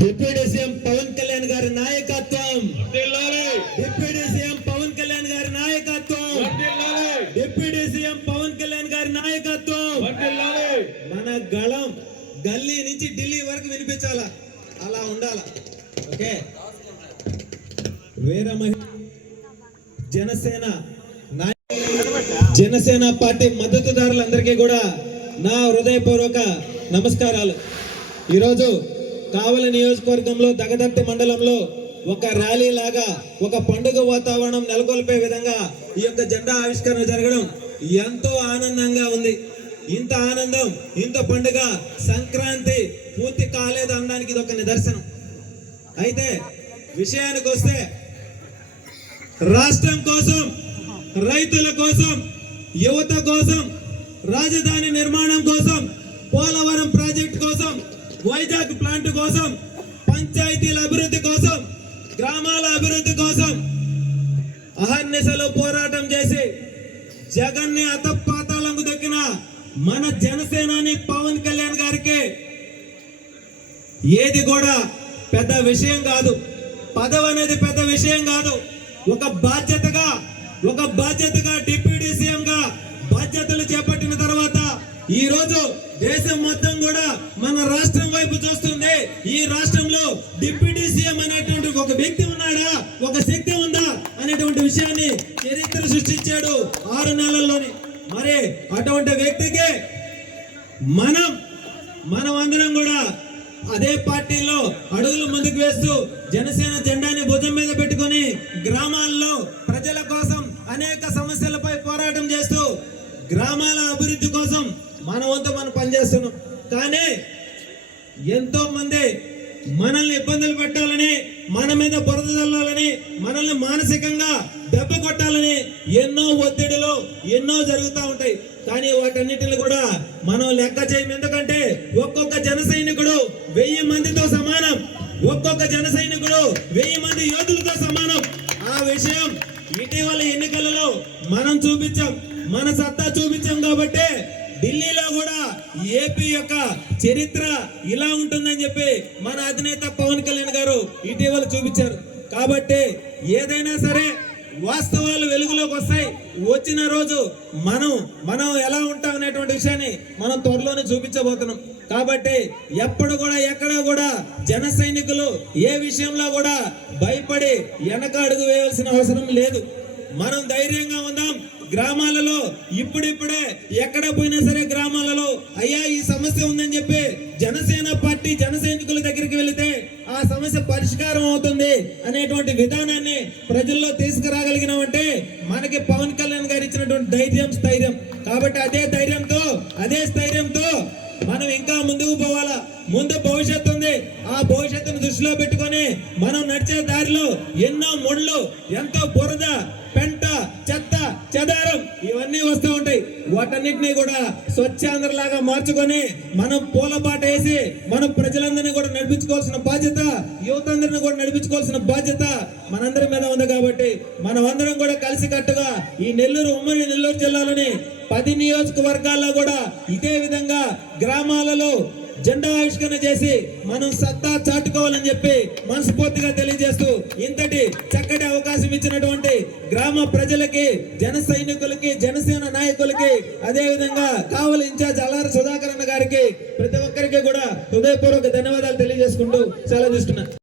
Deputy CM Pawan Kalyan గారి నాయకత్వం, deputy CM Pawan Kalyan గారి నాయకత్వం, డిప్యూటీ సీఎం పవన్ కళ్యాణ్ గారి నాయకత్వం. మన గళం గల్లీ నుంచి ఢిల్లీ వరకు వినిపించాలా, అలా ఉండాలా. ఓకే, జనసేన పార్టీ మద్దతుదారులందరికీ కూడా నా హృదయపూర్వక నమస్కారాలు. ఈరోజు కావలి నియోజకవర్గంలో దగదర్తి మండలంలో ఒక ర్యాలీ లాగా ఒక పండుగ వాతావరణం నెలకొల్పే విధంగా ఈ యొక్క జెండా ఆవిష్కరణ జరగడం ఎంతో ఆనందంగా ఉంది. ఇంత ఆనందం, ఇంత పండుగ సంక్రాంతి పూర్తి కాలేదు అనడానికి ఇది ఒక నిదర్శనం. అయితే విషయానికి వస్తే, రాష్ట్రం కోసం, రైతుల కోసం, యువత కోసం, రాజధాని నిర్మాణం కోసం, పోలవరం ప్రాజెక్టు కోసం, వైజాగ్ ప్లాంట్ కోసం, పంచాయతీల అభివృద్ధి కోసం, గ్రామాల అభివృద్ధి కోసం అహర్నిశలు పోరాటం చేసి జగన్ని అతపాతాలకు దక్కిన మన జనసేనాని పవన్ కళ్యాణ్ గారికి ఏది కూడా పెద్ద విషయం కాదు. పదవి అనేది పెద్ద విషయం కాదు. ఒక బాధ్యతగా డిప్యూటీ సీఎం గా బాధ్యతలు చేపట్టిన తర్వాత ఈ రోజు దేశం మొత్తం కూడా మన రాష్ట్రం వైపు చూస్తుంది. ఈ రాష్ట్రంలో డిప్యూటీ సీఎం అనేటువంటి ఒక వ్యక్తి ఉన్నాడా, ఒక శక్తి ఉందా అనేటువంటి విషయాన్ని చరిత్ర సృష్టించాడు 6 నెలల్లోనే. మరి అటువంటి వ్యక్తికి మనం అందరం కూడా అదే పార్టీలో అడుగులు ముందుకు వేస్తూ జనసేన జెండాని భుజం మీద పెట్టుకొని గ్రామాల్లో ప్రజల కోసం అనేక సమస్యలపై పోరాటం చేస్తూ గ్రామాల అభివృద్ధి కోసం మన వంతు మనం పనిచేస్తున్నాం. కానీ ఎంతో మంది మనల్ని ఇబ్బందులు పెట్టాలని, మన మీద బురద చల్లాలని, మనల్ని మానసికంగా దెబ్బ కొట్టాలని ఎన్నో ఒత్తిడిలు ఎన్నో జరుగుతూ ఉంటాయి. కానీ వాటన్నిటిని కూడా మనం లెక్క చేయం. ఎందుకంటే ఒక్కొక్క జన సైనికుడు 1000 మందితో సమానం, ఒక్కొక్క జన సైనికుడు 1000 మంది యోధులతో సమానం. ఆ విషయం ఇటీవల ఎన్నికలలో మనం చూపించాం, మన సత్తా చూపించాం. కాబట్టి ఢిల్లీలో కూడా ఏపీ యొక్క చరిత్ర ఇలా ఉంటుందని చెప్పి మన అధినేత పవన్ కళ్యాణ్ గారు ఇటీవల చూపించారు. కాబట్టి ఏదైనా సరే వాస్తవాలు వెలుగులోకి వస్తాయి. వచ్చిన రోజు మనం ఎలా ఉంటాం అనేటువంటి విషయాన్ని మనం త్వరలోనే చూపించబోతున్నాం. కాబట్టి ఎప్పుడు కూడా ఎక్కడ కూడా జన సైనికులు ఏ విషయంలో కూడా భయపడి వెనక అడుగు వేయాల్సిన అవసరం లేదు. మనం ధైర్యంగా ఉందాం. గ్రామాలలో ఇప్పుడిప్పుడే ఎక్కడ పోయినా సరే గ్రామాలలో అయ్యా ఈ సమస్య ఉందని చెప్పి జనసేన పార్టీ జన సైనికుల దగ్గరికి వెళితే ఆ సమస్య పరిష్కారం అవుతుంది అనేటువంటి విధానాన్ని ప్రజల్లో తీసుకురాగలిగినామంటే మనకి పవన్ కళ్యాణ్ గారు ఇచ్చినటువంటి స్థైర్యం. కాబట్టి అదే స్థైర్యంతో మనం ఇంకా ముందుకు పోవాలా. ముందు భవిష్యత్తు ఉంది. ఆ భవిష్యత్తును దృష్టిలో పెట్టుకొని మనం నడిచే దారిలో ఎన్నో ముళ్ళు, ఎంతో బురద, పెంట, చెత్త, చెదారం ఇవన్నీ వస్తూ ఉంటాయి. వాటన్నిటినీ కూడా స్వచ్ఛాంధ్రలాగా మార్చుకొని మనం పూలబాట వేసి మనం ప్రజలందరినీ కూడా నడిపించుకోవాల్సిన బాధ్యత, యువతందరిని కూడా నడిపించుకోవాల్సిన బాధ్యత మనందరి మీద ఉంది. కాబట్టి మనం అందరం కూడా కలిసికట్టుగా ఈ ఉమ్మడి నెల్లూరు జిల్లాలోని 10 నియోజకవర్గాల్లో కూడా ఇదే విధంగా గ్రామాలలో జెండా ఆవిష్కరణ చేసి మనం సత్తా చాటుకోవాలని చెప్పి మనస్ఫూర్తిగా తెలియజేస్తూ ఇంతటి చక్కటి అవకాశం ఇచ్చినటువంటి గ్రామ ప్రజలకి, జన సైనికులకి, జనసేన నాయకులకి, అదే విధంగా కావలి ఇన్ఛార్జ్ అల్లారి సుధాకర్ అన్న గారికి, ప్రతి ఒక్కరికి కూడా హృదయపూర్వక ధన్యవాదాలు తెలియజేసుకుంటూ సెలవు తీసుకున్నాను.